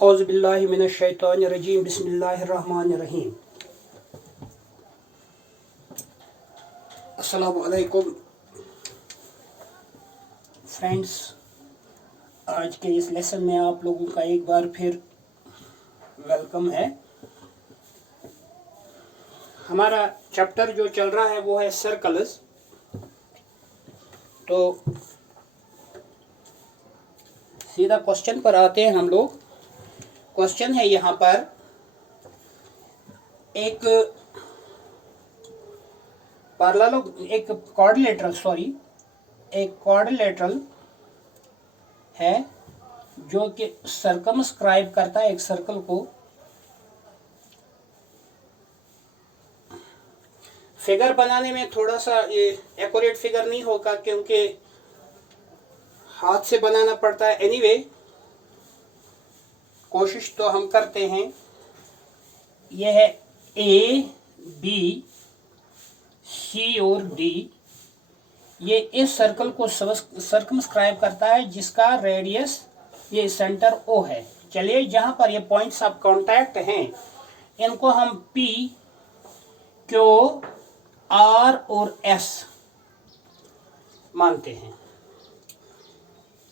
औज़ुबिल्लाहि मिनश्शैतानिर्रजीम बिस्मिल्लाहिर्रहमानिर्रहीम। अस्सलामु अलैकुम फ्रेंड्स, आज के इस लेसन में आप लोगों का एक बार फिर वेलकम है। हमारा चैप्टर जो चल रहा है वो है सर्कल्स। तो सीधा क्वेश्चन पर आते हैं हम लोग। क्वेश्चन है यहाँ पर एक क्वाड्रिलेटरल है जो कि सर्कमस्क्राइब करता है एक सर्कल को। फिगर बनाने में थोड़ा सा ये एक्यूरेट फिगर नहीं होगा क्योंकि हाथ से बनाना पड़ता है। एनीवे, कोशिश तो हम करते हैं। यह है ए, बी, सी और डी। ये इस सर्कल को सर्कमस्क्राइब करता है जिसका रेडियस ये सेंटर ओ है। चलिए, जहां पर ये पॉइंट्स ऑफ कांटेक्ट हैं इनको हम पी, क्यू, आर और एस मानते हैं।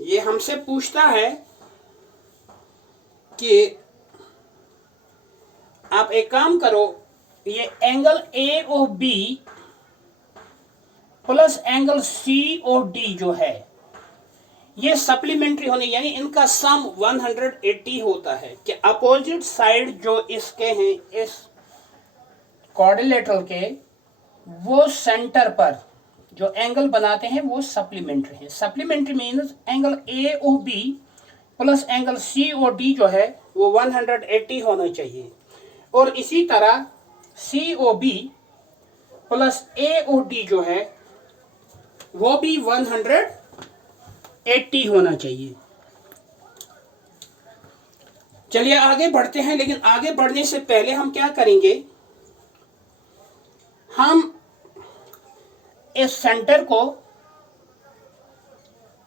ये हमसे पूछता है कि आप एक काम करो, ये एंगल ए और बी प्लस एंगल सी और डी जो है ये सप्लीमेंट्री होने, यानी इनका सम 180 होता है कि अपोजिट साइड जो इसके हैं इस क्वाड्रिलेटरल के, वो सेंटर पर जो एंगल बनाते हैं वो सप्लीमेंट्री है। सप्लीमेंट्री मीन्स एंगल ए और बी प्लस एंगल सी और डी जो है वो 180 होना चाहिए, और इसी तरह सी ओ बी प्लस ए ओ डी जो है वो भी 180 होना चाहिए। चलिए आगे बढ़ते हैं, लेकिन आगे बढ़ने से पहले हम क्या करेंगे, हम इस सेंटर को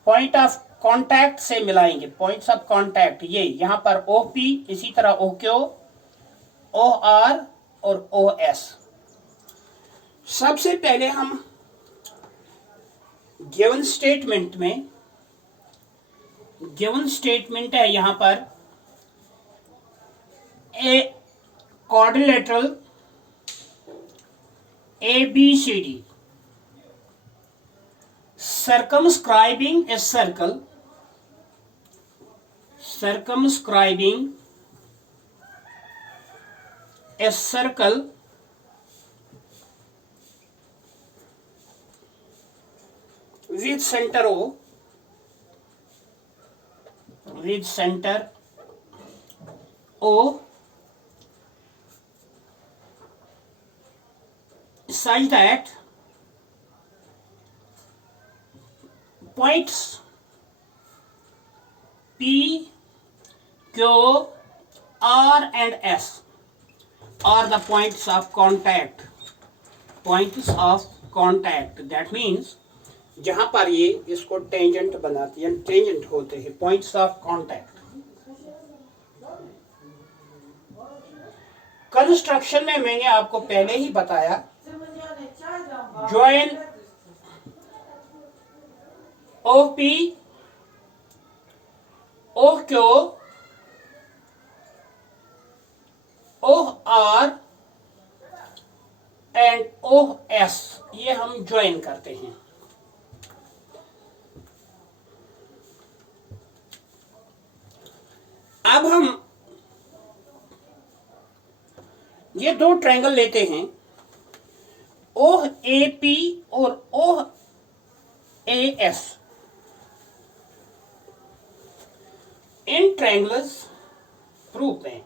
पॉइंट ऑफ कांटेक्ट से मिलाएंगे। पॉइंट्स ऑफ कांटेक्ट ये यहां पर ओ पी, इसी तरह ओ क्यू, ओ आर और ओ एस। सबसे पहले हम गिवन स्टेटमेंट है यहां पर a quadrilateral A B C D circumscribing a circle with center O such that points P, Q, R and S are the points of contact. That means जहां पर ये इसको टेंजेंट बनाते हैं, टेंजेंट होते हैं, पॉइंट्स ऑफ कांटेक्ट। कंस्ट्रक्शन में मैंने आपको पहले ही बताया, join O P, O Q, O R and O S, ये हम ज्वाइन करते हैं। अब हम ये दो ट्रायंगल लेते हैं, ओ ए पी और ओ ए एस। इन ट्रायंगल्स प्रूफ में,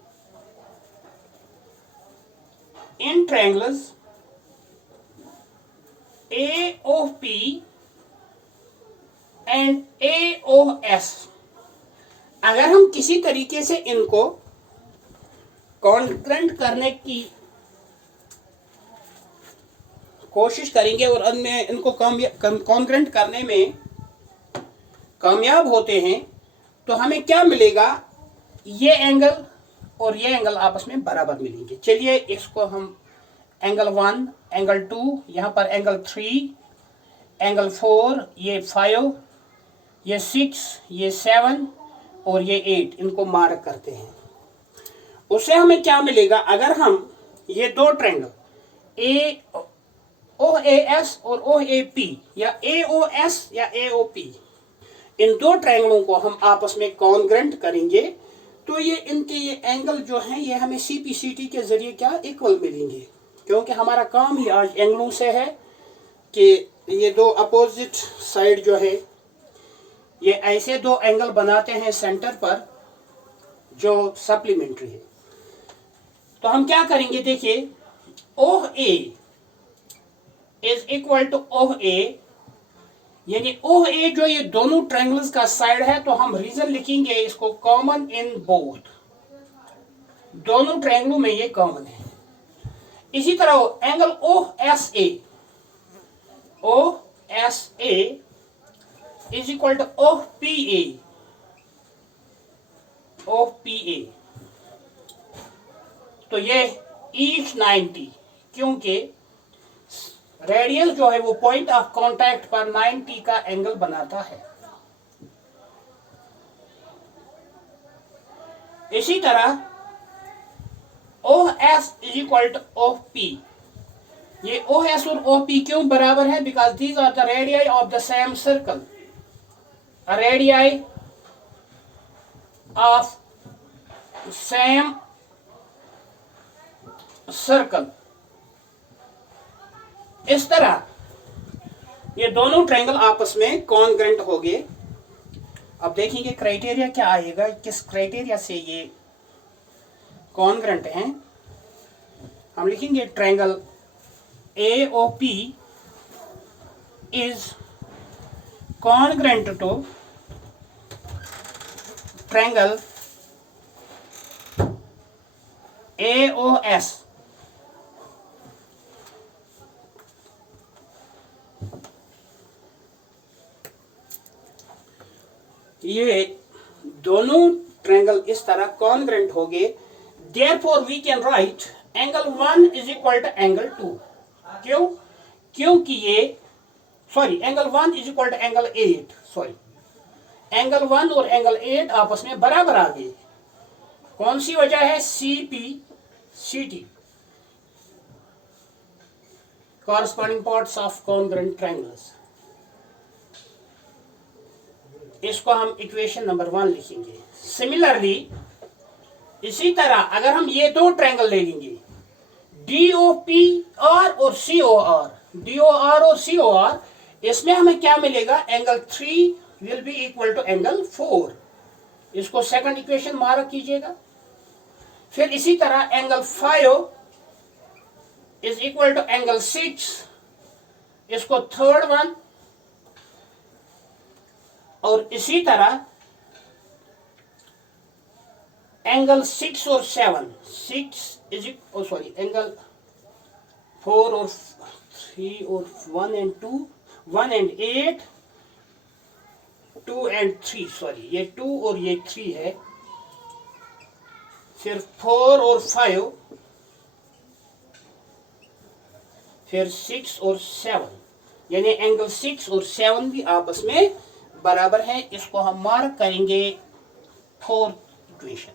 इन triangles A O P and A O S, अगर हम किसी तरीके से इनको कॉन्ग्रेंट करने की कोशिश करेंगे और उनमें इनको कॉन्ग्रेंट करने में कामयाब होते हैं तो हमें क्या मिलेगा, ये एंगल और ये एंगल आपस में बराबर मिलेंगे। चलिए इसको हम एंगल 1, एंगल 2, यहाँ पर एंगल 3, एंगल 4, ये 5, ये 6, ये 7 और ये 8 इनको मार्क करते हैं। उससे हमें क्या मिलेगा, अगर हम ये दो triangle A O A S और ओ ए पी या ए ओ एस या ए ओ पी, इन दो ट्रायंगलों को हम आपस में कॉन्ग्रेंट करेंगे तो ये इनके ये एंगल जो हैं ये हमें सीपीसीटी के जरिए क्या इक्वल मिलेंगे, क्योंकि हमारा काम ही आज एंगलों से है कि ये दो अपोजिट साइड जो है ये ऐसे दो एंगल बनाते हैं सेंटर पर जो सप्लीमेंट्री है। तो हम क्या करेंगे, देखिए ओह ए इज इक्वल टू ओह ए, यानी ओह ए जो ये दोनों ट्रायंगल्स का साइड है, तो हम रीजन लिखेंगे इसको कॉमन इन बोथ, दोनों ट्रायंगलों में ये कॉमन है। इसी तरह angle O S A is equal to O P A, तो ये ईच 90, क्योंकि रेडियस जो है वो पॉइंट ऑफ कांटेक्ट पर 90 का एंगल बनाता है। इसी तरह O S is equal to O P, ये ओ एस और ओ पी क्यों बराबर है, because these are the radii of the same circle, radii of same circle. इस तरह ये दोनों ट्रायंगल आपस में कॉन्ग्रेंट हो गए। अब देखेंगे क्राइटेरिया क्या आएगा, किस क्राइटेरिया से ये कॉन्ग्रेंट हैं। हम लिखेंगे triangle AOP is congruent to triangle AOS। ये दोनों ट्रायंगल इस तरह कॉन्ग्रेंट हो गए, therefore we can write angle 1 is equal to angle 2। क्यों, क्योंकि ये angle 1 is equal to angle 8, angle 1 और एंगल 8 आपस में बराबर आ गए। कौन सी वजह है, CPCT, corresponding parts of congruent triangles. इसको हम इक्वेशन नंबर 1 लिखेंगे। सिमिलरली इसी तरह अगर हम ये दो ट्रायंगल ले लेंगे DOPR और COR, DOR और COR, इसमें हमें क्या मिलेगा, angle 3 will be equal to angle 4, इसको सेकंड इक्वेशन मार्क कीजिएगा। फिर इसी तरह angle 5 is equal to angle 6, इसको थर्ड वन, और इसी तरह एंगल 6 और 7, एंगल 4 और 3 और 1 एंड 2, 1 एंड 8, 2 एंड 3, ये 2 और ये 3 है। फिर 4 और 5, फिर 6 और 7, यानी एंगल 6 और 7 भी आपस में बराबर है। इसको हम मार्क करेंगे फोर्थ इक्वेशन।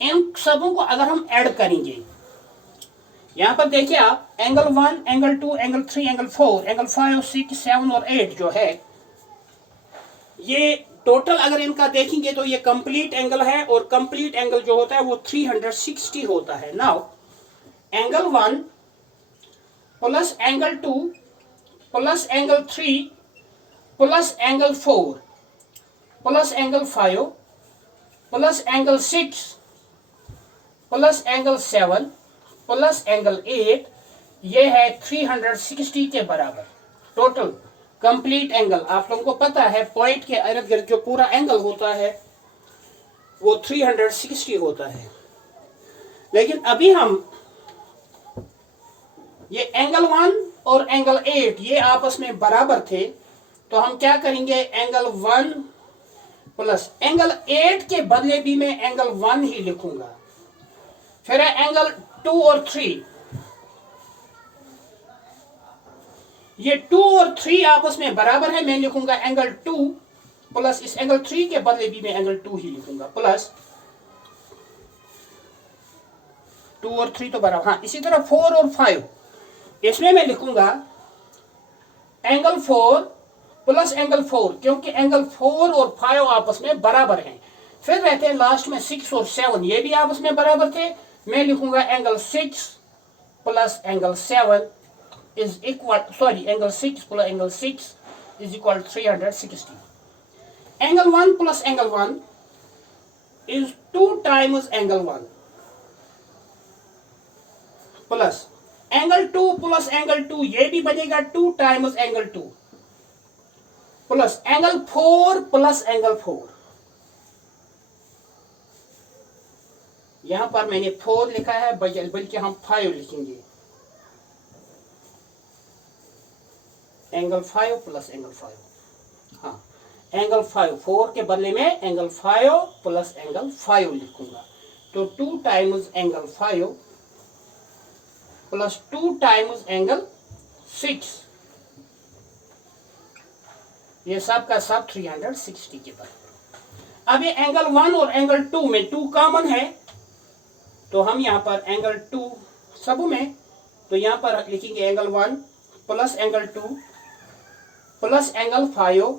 इन सबों को अगर हम ऐड करेंगे, यहां पर देखिए आप, angle 1, angle 2, angle 3, angle 4, angle 5, 6, 7 और 8 जो है, ये टोटल अगर इनका देखेंगे तो ये कंप्लीट एंगल है, और कंप्लीट एंगल जो होता है वो 360 होता है। Now angle 1 plus angle 2 plus angle 3 plus angle 4 plus angle 5 plus angle 6 plus angle 7 plus angle 8, ये है 360 के बराबर टोटल कंप्लीट एंगल। आप लोगों को पता है पॉइंट के इर्द गिर्द जो पूरा एंगल होता है वो 360 होता है। लेकिन अभी हम ये एंगल 1 और एंगल 8 ये आपस में बराबर थे, तो हम क्या करेंगे, एंगल 1 प्लस एंगल 8 के बदले भी मैं एंगल 1 ही लिखूंगा। फिर है एंगल 2 और 3, ये 2 और 3 आपस में बराबर है, मैं लिखूंगा एंगल 2 प्लस इस एंगल 3 के बदले भी मैं एंगल 2 ही लिखूंगा, प्लस 2 और 3 तो बराबर। हाँ, इसी तरह 4 और 5, इसमें मैं लिखूंगा एंगल 4 प्लस एंगल 4, क्योंकि एंगल 4 और 5 आपस में बराबर हैं। फिर रहते हैं लास्ट में 6 और 7, ये भी आपस में बराबर थे, मैं लिखूंगा angle 6 plus angle 7 is equal, sorry angle 6 plus angle 6 is equal 360। Angle 1 plus angle 1 is 2 times angle 1 plus angle 2 plus angle 2, ये भी बनेगा 2 times angle 2 plus angle 4 plus angle 4। यहां पर मैंने 4 लिखा है, बल्कि हम 5 लिखेंगे, एंगल 5 प्लस एंगल 5। हाँ, एंगल 5, 4 के बदले में एंगल 5 प्लस एंगल 5 लिखूंगा, तो 2 times angle 5 plus 2 times angle 6, ये सब का सब 360 के बराबर। अब ये एंगल 1 और एंगल 2 में 2 कॉमन है, तो हम यहां पर एंगल 2 सब में, तो यहां पर लिखेंगे angle 1 plus angle 2 plus angle 5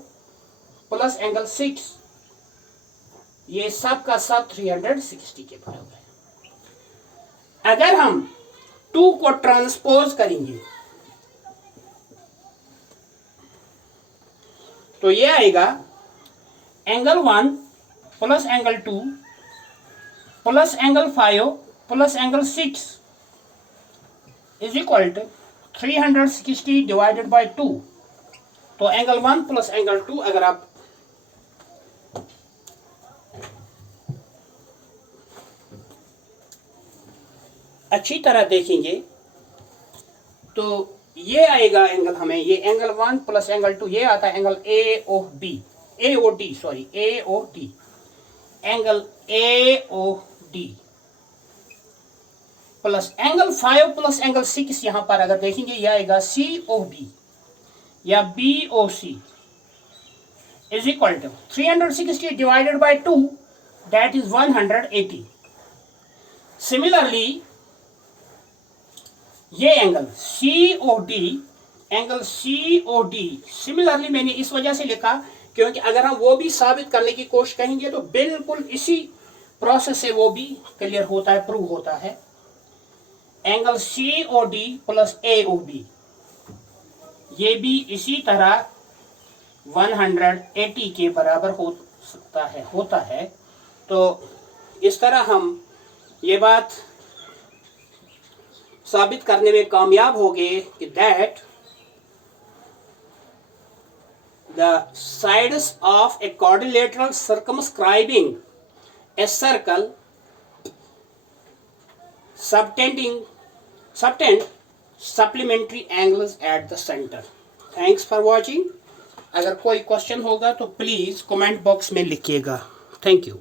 plus angle 6, ये सब का सब 360 के बराबर है। अगर हम 2 को ट्रांसपोज करेंगे तो ये आएगा angle 1 plus angle 2 plus angle 5 plus angle 6 is equal to 360 divided by 2। तो एंगल 1 प्लस एंगल 2 अगर आप अच्छी तरह देखेंगे तो ये आएगा एंगल, हमें ये एंगल 1 प्लस एंगल 2, ये आता है angle AOD, sorry AOD, angle AOD plus angle 5 plus angle 6, यहां पर अगर देखेंगे ये आएगा COB या BOC is equal to 360 divided by 2, that is 180। Similarly ये एंगल COD सिमिलरली मैंने इस वजह से लिखा क्योंकि अगर हम वो भी साबित करने की कोशिश करेंगे तो बिल्कुल इसी प्रोसेस से वो भी क्लियर होता है, प्रूव होता है। एंगल COD प्लस AOB ये भी इसी तरह 180 के बराबर होता है। तो इस तरह हम ये बात साबित करने में कामयाब हो गए कि that the sides of A quadrilateral circumscribing a circle subtend supplementary angles at the center. Thanks for watching. अगर कोई क्वेश्चन होगा तो प्लीज कमेंट बॉक्स में लिखिएगा। Thank you.